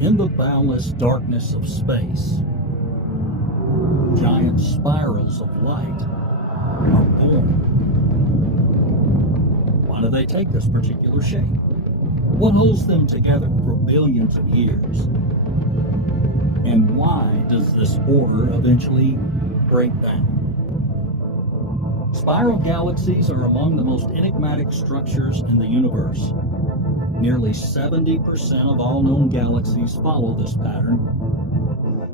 In the boundless darkness of space, giant spirals of light are born. Why do they take this particular shape? What holds them together for billions of years? And why does this order eventually break down? Spiral galaxies are among the most enigmatic structures in the universe. Nearly 70% of all known galaxies follow this pattern.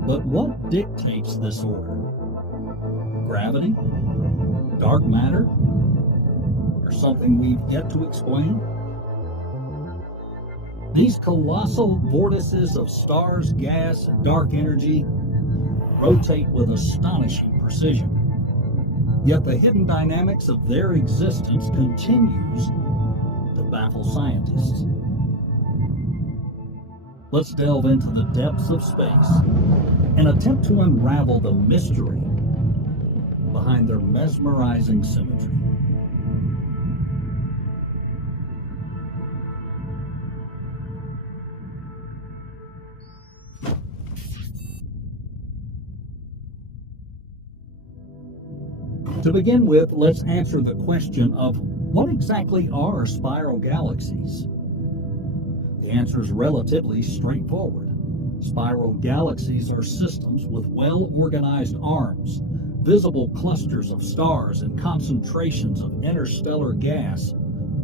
But what dictates this order? Gravity? Dark matter? Or something we've yet to explain? These colossal vortices of stars, gas, and dark energy rotate with astonishing precision. Yet the hidden dynamics of their existence continues to baffle scientists. Let's delve into the depths of space and attempt to unravel the mystery behind their mesmerizing symmetry. To begin with, let's answer the question of what exactly are spiral galaxies? The answer is relatively straightforward. Spiral galaxies are systems with well-organized arms, visible clusters of stars, and concentrations of interstellar gas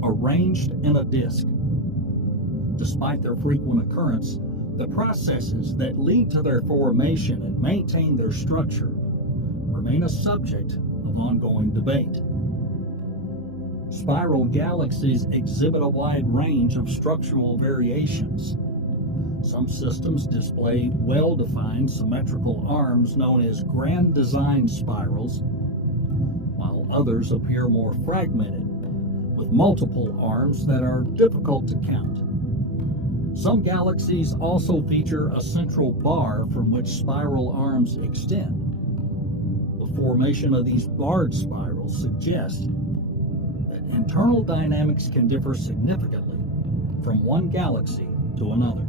arranged in a disk. Despite their frequent occurrence, the processes that lead to their formation and maintain their structure remain a subject of ongoing debate. Spiral galaxies exhibit a wide range of structural variations. Some systems display well-defined symmetrical arms known as grand design spirals, while others appear more fragmented, with multiple arms that are difficult to count. Some galaxies also feature a central bar from which spiral arms extend. The formation of these barred spirals suggests that internal dynamics can differ significantly from one galaxy to another.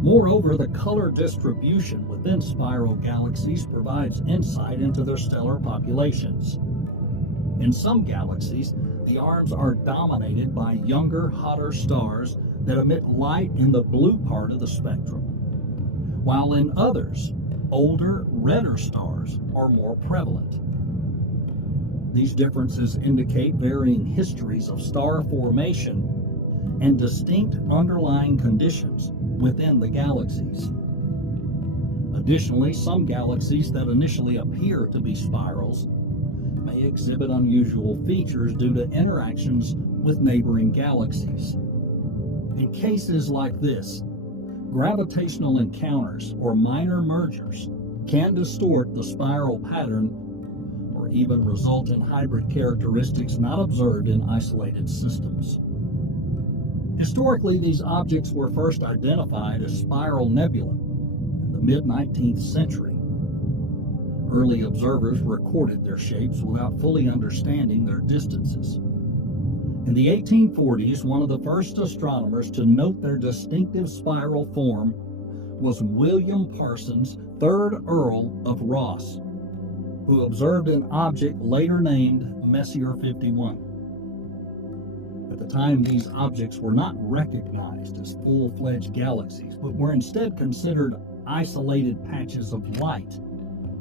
Moreover, the color distribution within spiral galaxies provides insight into their stellar populations. In some galaxies, the arms are dominated by younger, hotter stars that emit light in the blue part of the spectrum, while in others, older, redder stars are more prevalent. These differences indicate varying histories of star formation and distinct underlying conditions within the galaxies. Additionally, some galaxies that initially appear to be spirals may exhibit unusual features due to interactions with neighboring galaxies. In cases like this, gravitational encounters or minor mergers can distort the spiral pattern or even result in hybrid characteristics not observed in isolated systems. Historically, these objects were first identified as spiral nebulae in the mid-19th century. Early observers recorded their shapes without fully understanding their distances. In the 1840s, one of the first astronomers to note their distinctive spiral form was William Parsons, 3rd Earl of Ross, who observed an object later named Messier 51. At the time, these objects were not recognized as full-fledged galaxies, but were instead considered isolated patches of light,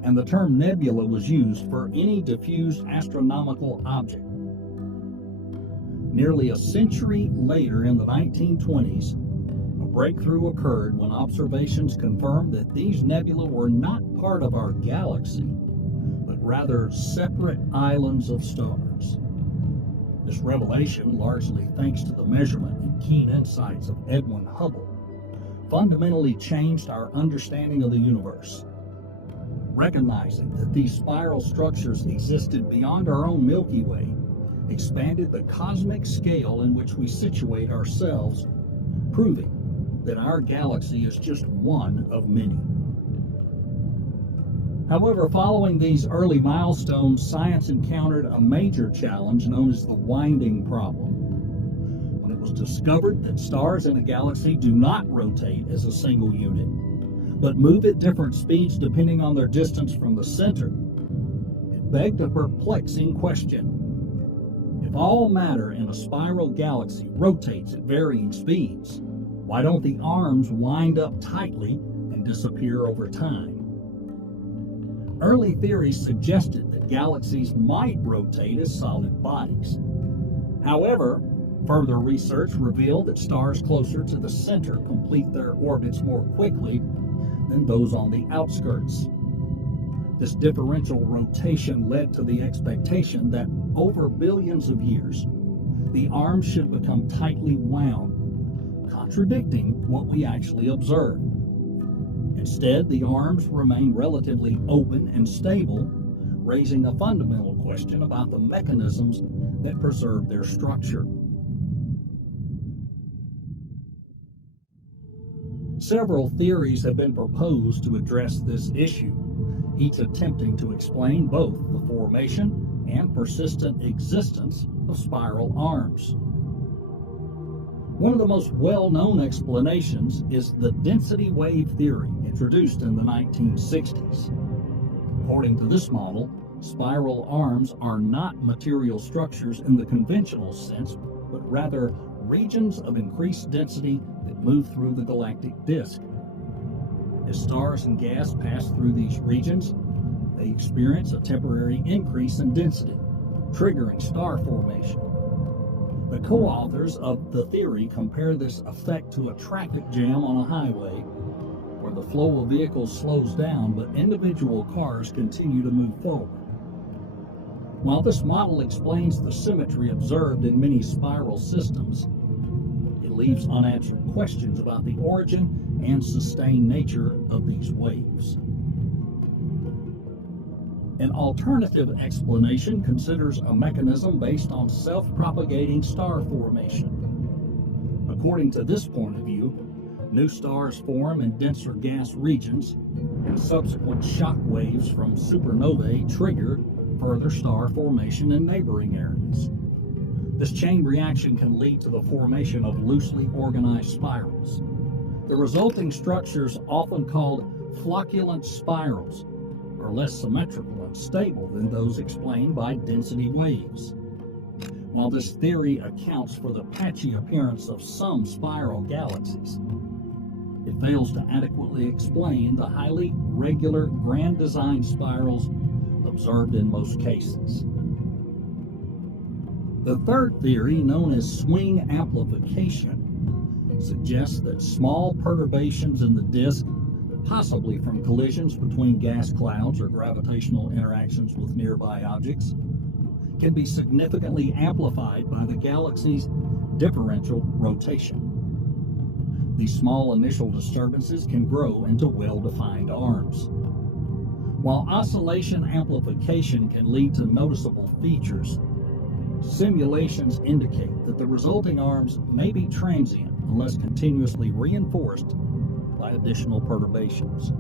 and the term nebula was used for any diffuse astronomical object. Nearly a century later, in the 1920s, a breakthrough occurred when observations confirmed that these nebulae were not part of our galaxy, but rather separate islands of stars. This revelation, largely thanks to the measurement and keen insights of Edwin Hubble, fundamentally changed our understanding of the universe. Recognizing that these spiral structures existed beyond our own Milky Way expanded the cosmic scale in which we situate ourselves, proving that our galaxy is just one of many. However, following these early milestones, science encountered a major challenge known as the winding problem. When it it was discovered that stars in a galaxy do not rotate as a single unit, but move at different speeds depending on their distance from the center, it begged a perplexing question. If all matter in a spiral galaxy rotates at varying speeds, why don't the arms wind up tightly and disappear over time? Early theories suggested that galaxies might rotate as solid bodies. However, further research revealed that stars closer to the center complete their orbits more quickly than those on the outskirts. This differential rotation led to the expectation that over billions of years, the arms should become tightly wound, contradicting what we actually observed. Instead, the arms remain relatively open and stable, raising a fundamental question about the mechanisms that preserve their structure. Several theories have been proposed to address this issue, each attempting to explain both the formation and persistent existence of spiral arms. One of the most well-known explanations is the density wave theory introduced in the 1960s. According to this model, spiral arms are not material structures in the conventional sense, but rather regions of increased density that move through the galactic disk. As stars and gas pass through these regions, they experience a temporary increase in density, triggering star formation. The co-authors of the theory compare this effect to a traffic jam on a highway, where the flow of vehicles slows down but individual cars continue to move forward. While this model explains the symmetry observed in many spiral systems, it leaves unanswered questions about the origin and sustained nature of these waves. An alternative explanation considers a mechanism based on self-propagating star formation. According to this point of view, new stars form in denser gas regions, and subsequent shock waves from supernovae trigger further star formation in neighboring areas. This chain reaction can lead to the formation of loosely organized spirals. The resulting structures, often called flocculent spirals, are less symmetrical and stable than those explained by density waves. While this theory accounts for the patchy appearance of some spiral galaxies, it fails to adequately explain the highly regular grand design spirals observed in most cases. The third theory, known as swing amplification, suggests that small perturbations in the disk, possibly from collisions between gas clouds or gravitational interactions with nearby objects, can be significantly amplified by the galaxy's differential rotation. These small initial disturbances can grow into well-defined arms. While oscillation amplification can lead to noticeable features, simulations indicate that the resulting arms may be transient unless continuously reinforced by additional perturbations.